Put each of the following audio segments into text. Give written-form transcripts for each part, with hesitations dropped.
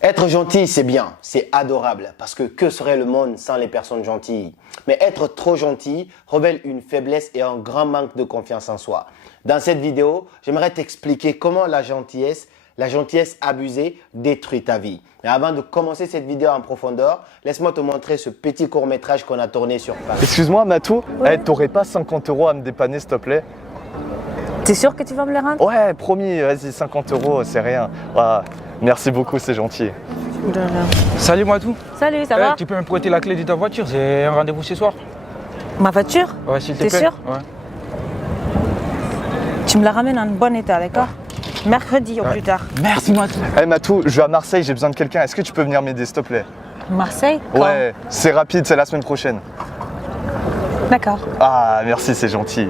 Être gentil, c'est bien, c'est adorable, parce que serait le monde sans les personnes gentilles? Mais être trop gentil révèle une faiblesse et un grand manque de confiance en soi. Dans cette vidéo, j'aimerais t'expliquer comment la gentillesse abusée détruit ta vie. Mais avant de commencer cette vidéo en profondeur, laisse-moi te montrer ce petit court-métrage qu'on a tourné sur Paris. Excuse-moi Matou, Ouais. t'aurais pas 50 € à me dépanner s'il te plaît? T'es sûr que tu vas me les rendre? Ouais, promis, vas-y, 50 €, c'est rien. Ah, merci beaucoup, c'est gentil. De rien. Salut Matou. Salut, ça Eh, va? tu peux me prêter la clé de ta voiture, j'ai un rendez-vous ce soir. Ma voiture? Ouais, s'il te T'es plaît. sûr? Ouais. Tu me la ramènes en bon état, d'accord? Mercredi au plus tard. Merci Matou. Eh Matou, je vais à Marseille, j'ai besoin de quelqu'un. Est-ce que tu peux venir m'aider s'il te plaît? Marseille? Quand? Ouais, c'est rapide, c'est la semaine prochaine. D'accord. Ah, merci, c'est gentil.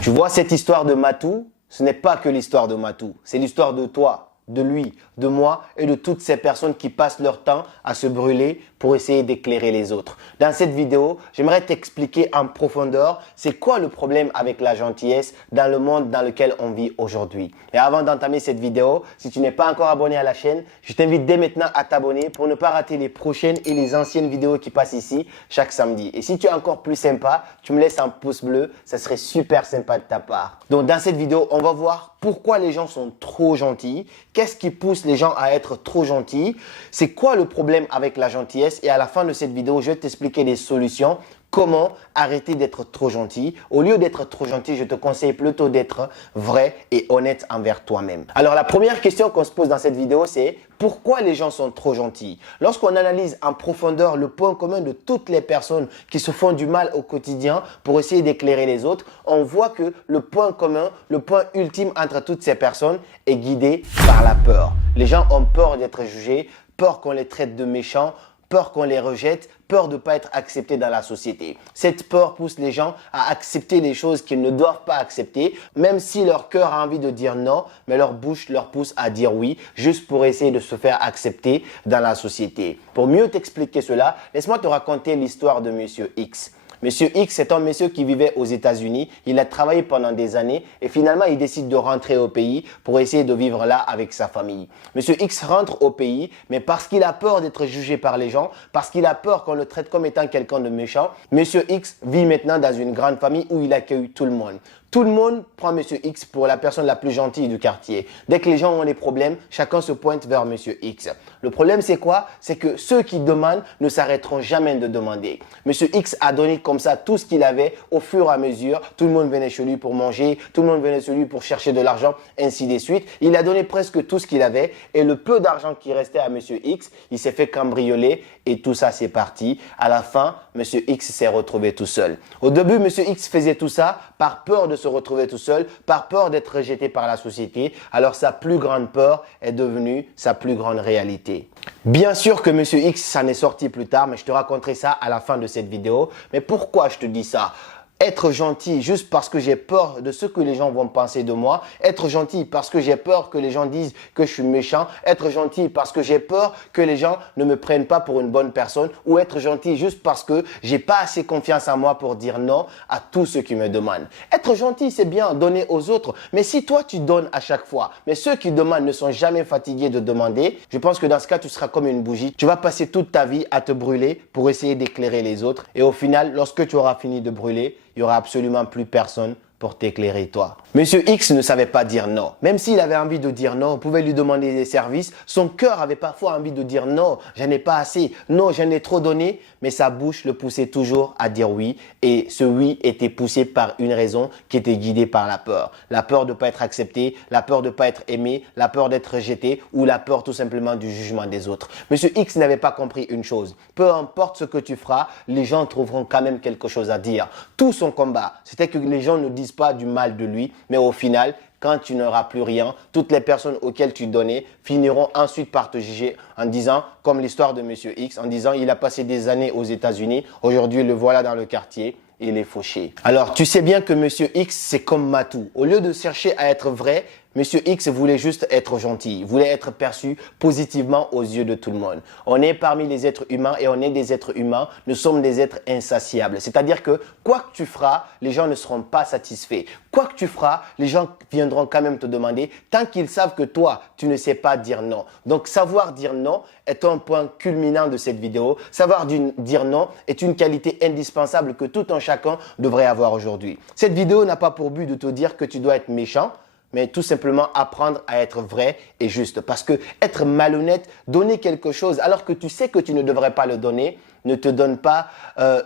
Tu vois, cette histoire de Matou, ce n'est pas que l'histoire de Matou, c'est l'histoire de toi, de lui, de moi et de toutes ces personnes qui passent leur temps à se brûler pour essayer d'éclairer les autres. Dans cette vidéo, j'aimerais t'expliquer en profondeur c'est quoi le problème avec la gentillesse dans le monde dans lequel on vit aujourd'hui. Et avant d'entamer cette vidéo, si tu n'es pas encore abonné à la chaîne, je t'invite dès maintenant à t'abonner pour ne pas rater les prochaines et les anciennes vidéos qui passent ici chaque samedi. Et si tu es encore plus sympa, tu me laisses un pouce bleu, ça serait super sympa de ta part. Donc dans cette vidéo, on va voir pourquoi les gens sont trop gentils, qu'est-ce qui pousse les gens à être trop gentils, c'est quoi le problème avec la gentillesse et à la fin de cette vidéo, je vais t'expliquer des solutions. Comment arrêter d'être trop gentil? Au lieu d'être trop gentil, je te conseille plutôt d'être vrai et honnête envers toi-même. Alors la première question qu'on se pose dans cette vidéo, c'est pourquoi les gens sont trop gentils? Lorsqu'on analyse en profondeur le point commun de toutes les personnes qui se font du mal au quotidien pour essayer d'éclairer les autres, on voit que le point commun, le point ultime entre toutes ces personnes est guidé par la peur. Les gens ont peur d'être jugés, peur qu'on les traite de méchants, peur qu'on les rejette, peur de ne pas être acceptés dans la société. Cette peur pousse les gens à accepter les choses qu'ils ne doivent pas accepter, même si leur cœur a envie de dire non, mais leur bouche leur pousse à dire oui, juste pour essayer de se faire accepter dans la société. Pour mieux t'expliquer cela, laisse-moi te raconter l'histoire de Monsieur X. Monsieur X, c'est un monsieur qui vivait aux États-Unis. Il a travaillé pendant des années et finalement, il décide de rentrer au pays pour essayer de vivre là avec sa famille. Monsieur X rentre au pays, mais parce qu'il a peur d'être jugé par les gens, parce qu'il a peur qu'on le traite comme étant quelqu'un de méchant, Monsieur X vit maintenant dans une grande famille où il accueille tout le monde. Tout le monde prend Monsieur X pour la personne la plus gentille du quartier. Dès que les gens ont des problèmes, chacun se pointe vers Monsieur X. Le problème, c'est quoi? C'est que ceux qui demandent ne s'arrêteront jamais de demander. Monsieur X a donné comme ça tout ce qu'il avait au fur et à mesure. Tout le monde venait chez lui pour manger, tout le monde venait chez lui pour chercher de l'argent, ainsi de suite. Il a donné presque tout ce qu'il avait et le peu d'argent qui restait à Monsieur X, il s'est fait cambrioler et tout ça, c'est parti. À la fin, Monsieur X s'est retrouvé tout seul. Au début, Monsieur X faisait tout ça par peur de se retrouver tout seul, par peur d'être rejeté par la société. Alors sa plus grande peur est devenue sa plus grande réalité. Bien sûr que Monsieur X s'en est sorti plus tard, mais je te raconterai ça à la fin de cette vidéo. Mais pourquoi je te dis ça? Être gentil juste parce que j'ai peur de ce que les gens vont penser de moi, être gentil parce que j'ai peur que les gens disent que je suis méchant, être gentil parce que j'ai peur que les gens ne me prennent pas pour une bonne personne ou être gentil juste parce que j'ai pas assez confiance en moi pour dire non à tous ceux qui me demandent. Être gentil, c'est bien, donner aux autres, mais si toi tu donnes à chaque fois, mais ceux qui demandent ne sont jamais fatigués de demander, je pense que dans ce cas, tu seras comme une bougie. Tu vas passer toute ta vie à te brûler pour essayer d'éclairer les autres et au final, lorsque tu auras fini de brûler, il n'y aura absolument plus personne pour t'éclairer toi. Monsieur X ne savait pas dire non. Même s'il avait envie de dire non, on pouvait lui demander des services. Son cœur avait parfois envie de dire non, j'en ai pas assez, non, j'en ai trop donné. Mais sa bouche le poussait toujours à dire oui. Et ce oui était poussé par une raison qui était guidée par la peur. La peur de ne pas être accepté, la peur de ne pas être aimé, la peur d'être rejeté ou la peur tout simplement du jugement des autres. Monsieur X n'avait pas compris une chose. Peu importe ce que tu feras, les gens trouveront quand même quelque chose à dire. Tout son combat, c'était que les gens ne disent pas du mal de lui, mais au final, quand tu n'auras plus rien, toutes les personnes auxquelles tu donnais finiront ensuite par te juger en disant, comme l'histoire de Monsieur X, en disant il a passé des années aux États-Unis, aujourd'hui le voilà dans le quartier, il est fauché. Alors tu sais bien que Monsieur X, c'est comme Matou. Au lieu de chercher à être vrai, Monsieur X voulait juste être gentil, voulait être perçu positivement aux yeux de tout le monde. On est parmi les êtres humains et on est des êtres humains, nous sommes des êtres insatiables. C'est-à-dire que quoi que tu feras, les gens ne seront pas satisfaits. Quoi que tu feras, les gens viendront quand même te demander tant qu'ils savent que toi, tu ne sais pas dire non. Donc savoir dire non est un point culminant de cette vidéo. Savoir dire non est une qualité indispensable que tout un chacun devrait avoir aujourd'hui. Cette vidéo n'a pas pour but de te dire que tu dois être méchant, mais tout simplement apprendre à être vrai et juste. Parce que être malhonnête, donner quelque chose alors que tu sais que tu ne devrais pas le donner, ne te donne pas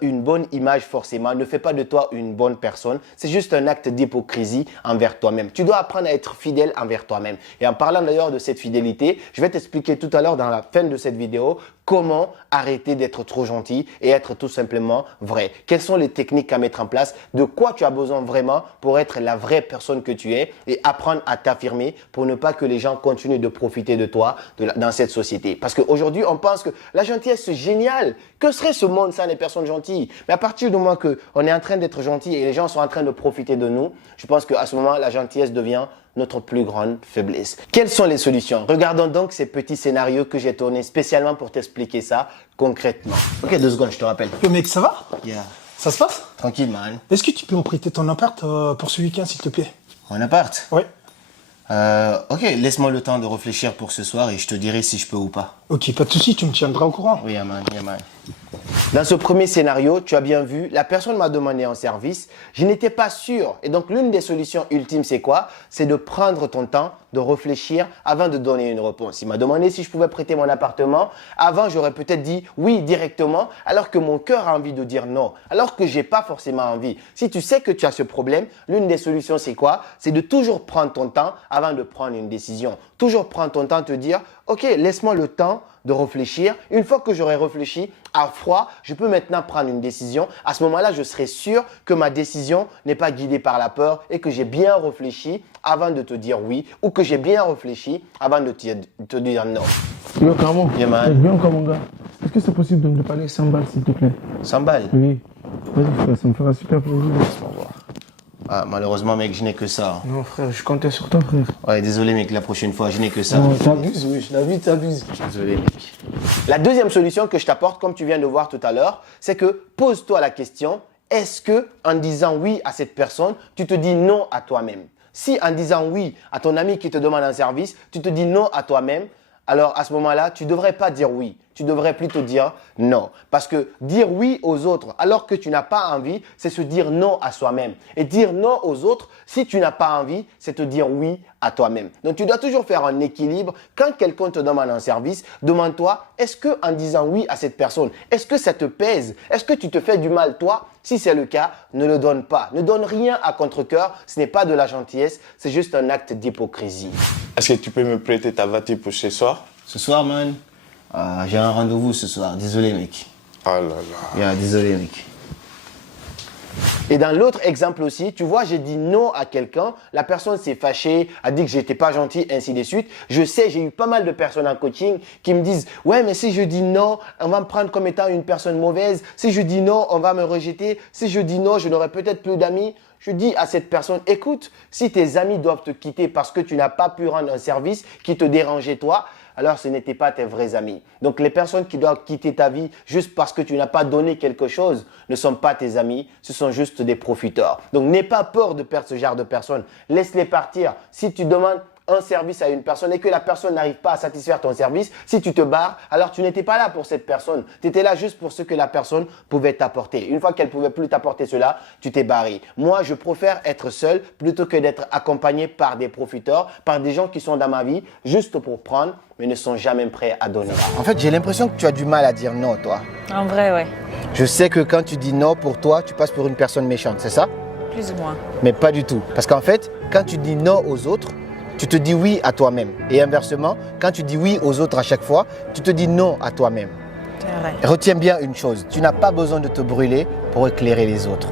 une bonne image forcément, ne fait pas de toi une bonne personne. C'est juste un acte d'hypocrisie envers toi-même. Tu dois apprendre à être fidèle envers toi-même. Et en parlant d'ailleurs de cette fidélité, je vais t'expliquer tout à l'heure dans la fin de cette vidéo comment arrêter d'être trop gentil et être tout simplement vrai. Quelles sont les techniques à mettre en place, de quoi tu as besoin vraiment pour être la vraie personne que tu es et apprendre à t'affirmer pour ne pas que les gens continuent de profiter de toi dans cette société. Parce qu'aujourd'hui, on pense que la gentillesse, c'est génial. Que serait ce monde sans les personnes gentilles? Mais à partir du moment qu'on est en train d'être gentil et les gens sont en train de profiter de nous, je pense qu'à ce moment, la gentillesse devient notre plus grande faiblesse. Quelles sont les solutions? Regardons donc ces petits scénarios que j'ai tournés spécialement pour t'expliquer ça concrètement. Ok, 2 secondes, je te rappelle. Yo mec, ça va? Yeah. Ça se passe? Tranquille, man. Est-ce que tu peux me prêter ton appart pour ce week-end, s'il te plaît? Mon appart? Ouais. Ok, laisse-moi le temps de réfléchir pour ce soir et je te dirai si je peux ou pas. Ok, pas de souci, tu me tiendras au courant. Oui, man, yeah, man. Dans ce premier scénario, tu as bien vu, la personne m'a demandé un service, je n'étais pas sûr. Et donc, l'une des solutions ultimes, c'est quoi? C'est de prendre ton temps, de réfléchir avant de donner une réponse. Il m'a demandé si je pouvais prêter mon appartement. Avant, j'aurais peut-être dit oui directement, alors que mon cœur a envie de dire non, alors que j'ai pas forcément envie. Si tu sais que tu as ce problème, l'une des solutions, c'est quoi? C'est de toujours prendre ton temps avant de prendre une décision. Toujours prendre ton temps, te dire, ok, laisse-moi le temps de réfléchir. Une fois que j'aurai réfléchi à froid, je peux maintenant prendre une décision. À ce moment-là, je serai sûr que ma décision n'est pas guidée par la peur et que j'ai bien réfléchi avant de te dire oui ou que j'ai bien réfléchi avant de te dire non. Yo, Camo, Yeah, man. viens encore, mon gars. Est-ce que c'est possible de me parler 100 balles, s'il te plaît? 100 balles. Oui. Vas-y, frère, ça me fera super plaisir. Ah, malheureusement, mec, je n'ai que ça. Non, frère, je comptais sur toi, frère. Ouais, désolé, mec, la prochaine fois, je n'ai que ça. Non, t'abuses, oui, la vie t'abuse. Désolé, mec. La deuxième solution que je t'apporte, comme tu viens de voir tout à l'heure, c'est que pose-toi la question, est-ce que en disant oui à cette personne, tu te dis non à toi-même? Si en disant oui à ton ami qui te demande un service, tu te dis non à toi-même, alors à ce moment-là, tu ne devrais pas dire oui. Tu devrais plutôt dire non. Parce que dire oui aux autres alors que tu n'as pas envie, c'est se dire non à soi-même. Et dire non aux autres, si tu n'as pas envie, c'est te dire oui à toi-même. Donc tu dois toujours faire un équilibre. Quand quelqu'un te demande un service, demande-toi, est-ce que en disant oui à cette personne, est-ce que ça te pèse? Est-ce que tu te fais du mal toi? Si c'est le cas, ne le donne pas. Ne donne rien à contre-cœur. Ce n'est pas de la gentillesse, c'est juste un acte d'hypocrisie. Est-ce que tu peux me prêter ta voiture pour ce soir? Ce soir, man, j'ai un rendez-vous ce soir. Désolé, mec. Oh là là. Yeah, désolé, mec. Et dans l'autre exemple aussi, tu vois, j'ai dit non à quelqu'un, la personne s'est fâchée, a dit que j'étais pas gentil, ainsi de suite. Je sais, j'ai eu pas mal de personnes en coaching qui me disent « Ouais, mais si je dis non, on va me prendre comme étant une personne mauvaise. Si je dis non, on va me rejeter. Si je dis non, je n'aurai peut-être plus d'amis. » Je dis à cette personne, écoute, si tes amis doivent te quitter parce que tu n'as pas pu rendre un service qui te dérangeait toi, alors ce n'étaient pas tes vrais amis. Donc les personnes qui doivent quitter ta vie juste parce que tu n'as pas donné quelque chose ne sont pas tes amis, ce sont juste des profiteurs. Donc n'aie pas peur de perdre ce genre de personnes, laisse-les partir. Si tu demandes un service à une personne et que la personne n'arrive pas à satisfaire ton service, si tu te barres, alors tu n'étais pas là pour cette personne. Tu étais là juste pour ce que la personne pouvait t'apporter. Une fois qu'elle ne pouvait plus t'apporter cela, tu t'es barré. Moi, je préfère être seul plutôt que d'être accompagné par des profiteurs, par des gens qui sont dans ma vie juste pour prendre, mais ne sont jamais prêts à donner. En fait, j'ai l'impression que tu as du mal à dire non, toi. En vrai, ouais. Je sais que quand tu dis non pour toi, tu passes pour une personne méchante, c'est ça? Plus ou moins. Mais pas du tout. Parce qu'en fait, quand tu dis non aux autres, tu te dis oui à toi-même. Et inversement, quand tu dis oui aux autres à chaque fois, tu te dis non à toi-même. C'est vrai. Retiens bien une chose, tu n'as pas besoin de te brûler pour éclairer les autres.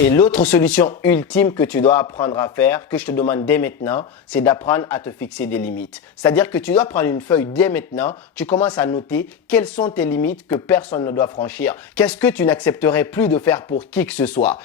Et l'autre solution ultime que tu dois apprendre à faire, que je te demande dès maintenant, c'est d'apprendre à te fixer des limites. C'est-à-dire que tu dois prendre une feuille dès maintenant, tu commences à noter quelles sont tes limites que personne ne doit franchir. Qu'est-ce que tu n'accepterais plus de faire pour qui que ce soit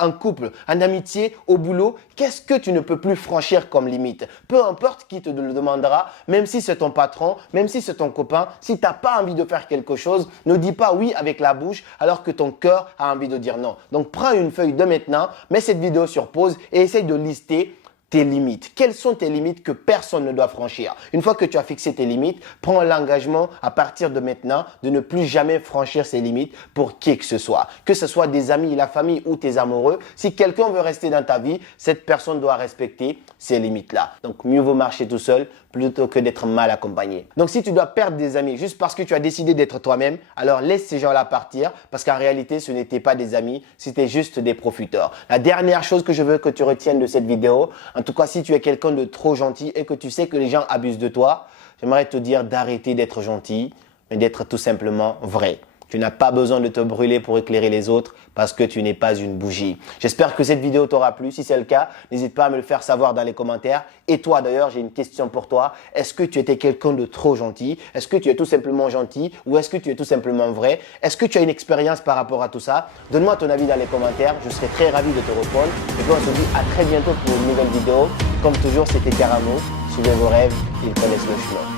en couple, en amitié, au boulot, qu'est-ce que tu ne peux plus franchir comme limite? Peu importe qui te le demandera, même si c'est ton patron, même si c'est ton copain, si tu n'as pas envie de faire quelque chose, ne dis pas oui avec la bouche alors que ton cœur a envie de dire non. Donc prends une feuille de maintenant, mets cette vidéo sur pause et essaye de lister tes limites. Quelles sont tes limites que personne ne doit franchir? Une fois que tu as fixé tes limites, prends l'engagement à partir de maintenant de ne plus jamais franchir ces limites pour qui que ce soit. Que ce soit des amis, la famille ou tes amoureux, si quelqu'un veut rester dans ta vie, cette personne doit respecter ces limites-là. Donc mieux vaut marcher tout seul plutôt que d'être mal accompagné. Donc si tu dois perdre des amis juste parce que tu as décidé d'être toi-même, alors laisse ces gens-là partir parce qu'en réalité, ce n'étaient pas des amis, c'était juste des profiteurs. La dernière chose que je veux que tu retiennes de cette vidéo, en tout cas si tu es quelqu'un de trop gentil et que tu sais que les gens abusent de toi, j'aimerais te dire d'arrêter d'être gentil, mais d'être tout simplement vrai. Tu n'as pas besoin de te brûler pour éclairer les autres parce que tu n'es pas une bougie. J'espère que cette vidéo t'aura plu. Si c'est le cas, n'hésite pas à me le faire savoir dans les commentaires. Et toi d'ailleurs, j'ai une question pour toi. Est-ce que tu étais quelqu'un de trop gentil? Est-ce que tu es tout simplement gentil? Ou est-ce que tu es tout simplement vrai? Est-ce que tu as une expérience par rapport à tout ça? Donne-moi ton avis dans les commentaires. Je serai très ravi de te répondre. Et puis on se dit à très bientôt pour une nouvelle vidéo. Comme toujours, c'était Karamo. Suivez vos rêves, ils connaissent le chemin.